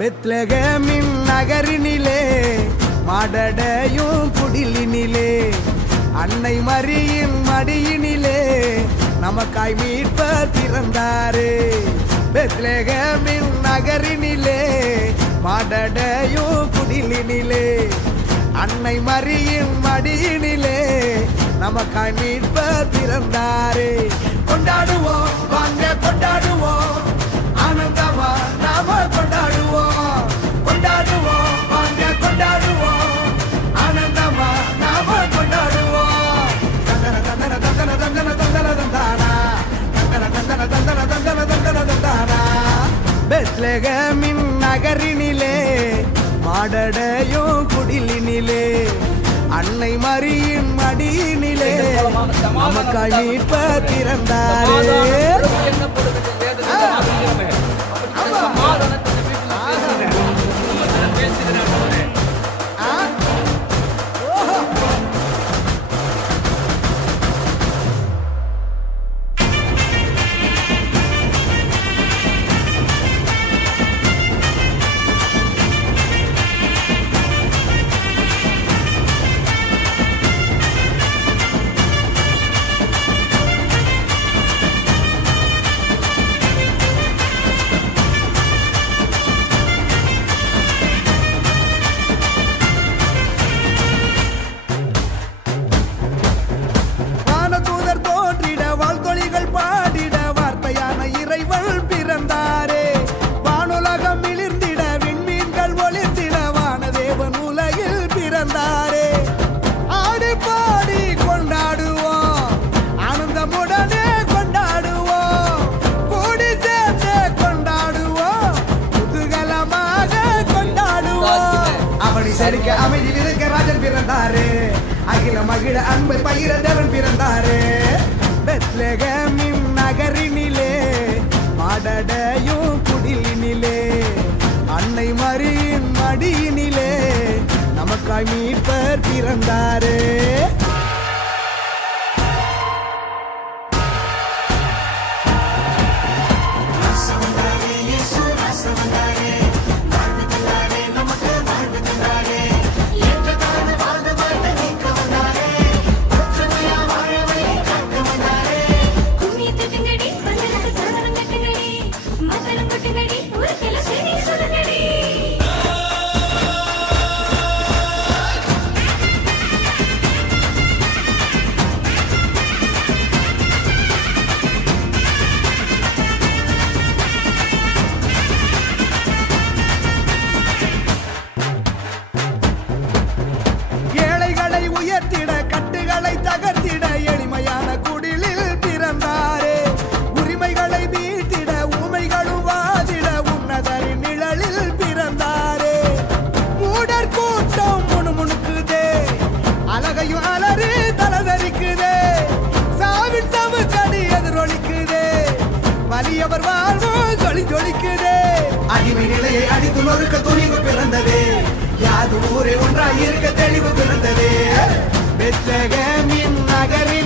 பெத்லகேமின் நகரினிலே மாடடையும் குடிலினிலே அன்னை மரியின் மடியினிலே நமக்காய் மீட்பர் பிறந்தாரே. பெத்லகேமின் நகரினிலே மாடடையும் குடிலினிலே அன்னை மரியின் மடியினிலே நமக்காய் மீட்பர் பிறந்தாரே. கொண்டாடுவோம் வாங்க கொண்டாடுவோம், ஆனந்தமா நாம கொண்டாடுவோம். கொண்டாடுவோம் வாங்க கொண்டாடுவோம், ஆனந்தமா நாம கொண்டாடுவோம். தந்தன தந்தன தந்தன தந்தன தந்தன தந்தானா, தந்தன தந்தன தந்தன தந்தன தந்தன தந்தானா. பெத்லகேமின் நகரினிலே மாடடையும் குடிலினிலே அன்னை மரியின் மடியினிலே நமக்காய் மீட்பர் பிறந்தாரே. சரிக்க அமைதியில் இருக்க ராஜன் பிறந்தாரே, அகில மகிழ அன்பை பகிர தேவன் பிறந்தாரே. பெத்லகேமின் நகரினிலே மாடடையும் குடிலினிலே அன்னை மரியின் மடியினிலே நமக்காய் மீட்பர் பிறந்தாரே. உயர்த்திட கட்டுகளை தகர்த்திட எளிமையான குடிலில் பிறந்தாரே. உரிமைகளை மீட்டிட ஊமைகளும் வாதிட உன்னதரின் நிழலில் பிறந்தாரே. மூடர் கூட்டம் முணுமுணுக்குதே, அழகையும் அலறி தலதரிக்குதே. சாவின் சவுக்கடி எதிரொலிக்குதே, வலியவர் வாழ்வு ஜொலி ஜொலிக்குதே. அடிமை நிலையை அடித்து நொறுக்க துணிவு பிறந்ததே, யாது ஊரே ஒன்றாய் இருக்க தெளிவு பிறந்ததே. பெத்லகேமின் நகரில்